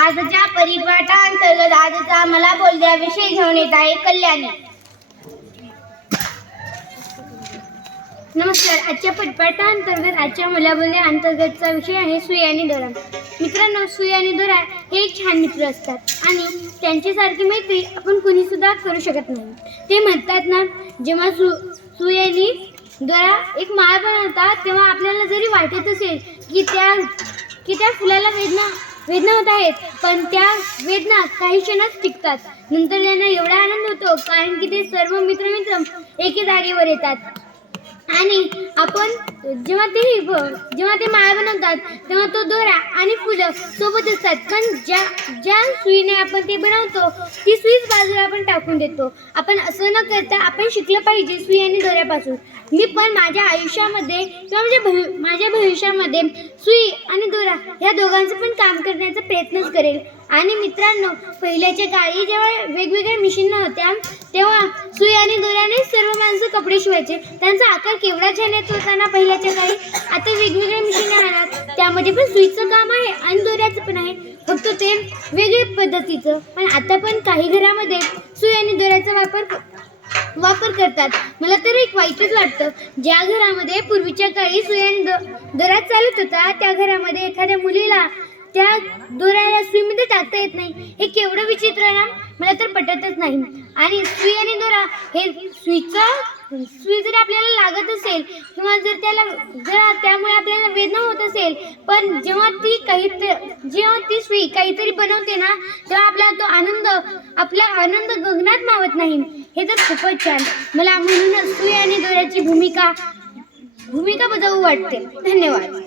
आजच्या परिपाठांतर्गत आजचा मला बोलद्या विषय घेऊन येत आहे कल्याणी. नमस्कार. आजच्या परिपाठांतर्गत आजच्या मला बोलण्या अंतर्गतचा विषय आहे सुई आणि दोरा मित्रांनो सुई आणि दोरा हे छान मित्र असतात आणि त्यांच्यासारखी मैत्री आपण कुणी सुद्धा करू शकत नाही. ते म्हणतात ना जेव्हा सु सुई आणि दोरा एक माळ बनवतात तेव्हा आपल्याला जरी वाटत असेल की त्या की त्या फुलाला वेदना वेदना होत आहेत. पण त्या वेदना काही क्षणच टिकतात. नंतर त्यांना एवढा आनंद होतो कारण की ते सर्व मित्र मित्र एके जागेवर येतात. आणि आपण जेव्हा ते जेव्हा ते माळ बनवतात तेव्हा तो दोरा आणि फुलं सोबत असतात. पण ज्या ज्या सुईने आपण ते बनवतो ती सुईच बाजूला आपण टाकून देतो. आपण असं न करता आपण शिकलं पाहिजे सुई आणि दोऱ्यापासून. मी पण माझ्या आयुष्यामध्ये किंवा म्हणजे भवि माझ्या भविष्यामध्ये सुई आणि दोरा ह्या दोघांचं पण काम करण्याचा प्रयत्नच करेल. आणि मित्रांनो पहिल्याच्या काळी जेव्हा वेगवेगळ्या मशीन नव्हत्या तेव्हा सुई आणि दोऱ्याने सर्व माणसं कपडे शिवायचे. त्यांचा आकार केवढा छान येत होता ना पहिल्याच्या काळी? आता वेगवेगळ्या मशीन आल्यात त्यामध्ये पण सुईचं काम आहे आणि दोऱ्याचं पण आहे. फक्त ते वेगळ्या पद्धतीचं. पण आता पण काही घरामध्ये सुई आणि दोऱ्याचा वापर वापर करतात. मला तर एक वाईटच वाटतं. ज्या घरामध्ये पूर्वीच्या काळी सुई आणि द- चालत होता त्या घरामध्ये एखाद्या मुलीला त्या दोऱ्याला सुईमध्ये टाकता येत नाही. हे केवढं विचित्र आहे ना? मला तर पटतच नाही. आणि सुई आणि दोरा हे सुईचं सुई जरी आपल्याला लागत असेल किंवा जर त्याला जर त्यामुळे आपल्याला वेदना होत असेल पण जेव्हा ती काही जेव्हा ती सुई काहीतरी बनवते ना तेव्हा आपला तो आनंद आपला आनंद गगनात मावत नाही. हे तर खूपच छान. मला म्हणूनच सुई आणि दोऱ्याची भूमिका भूमिका बजावू वाटते. धन्यवाद.